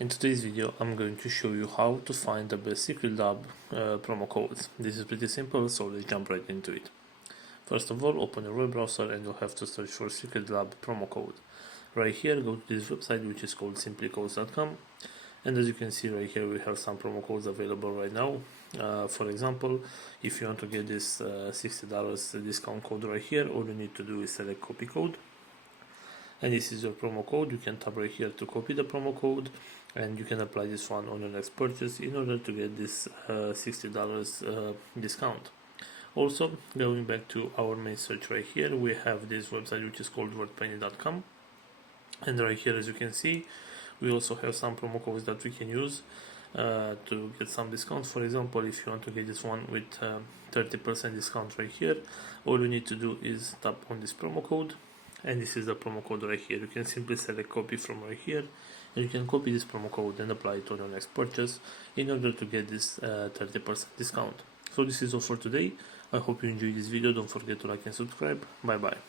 In today's video I'm going to show you how to find the best Secretlab promo codes. This is pretty simple, so let's jump right into it. First of all, open your web browser and you'll have to search for Secretlab promo code. Right here, go to this website which is called simplycodes.com, and as you can see right here we have some promo codes available right now. For example, if you want to get this $60 discount code right here, all you need to do is select copy code, and this is your promo code. You can tap right here to copy the promo code, and you can apply this one on your next purchase in order to get this $60 discount. Also, going back to our main search right here, we have this website which is called wordpenny.com, and right here, as you can see, we also have some promo codes that we can use to get some discounts. For example, if you want to get this one with 30% discount right here, all you need to do is tap on this promo code, and this is the promo code right here. You can simply select copy from right here, and you can copy this promo code and apply it on your next purchase in order to get this 30% discount. So this is all for today. I hope you enjoyed this video. Don't forget to like and subscribe. Bye bye.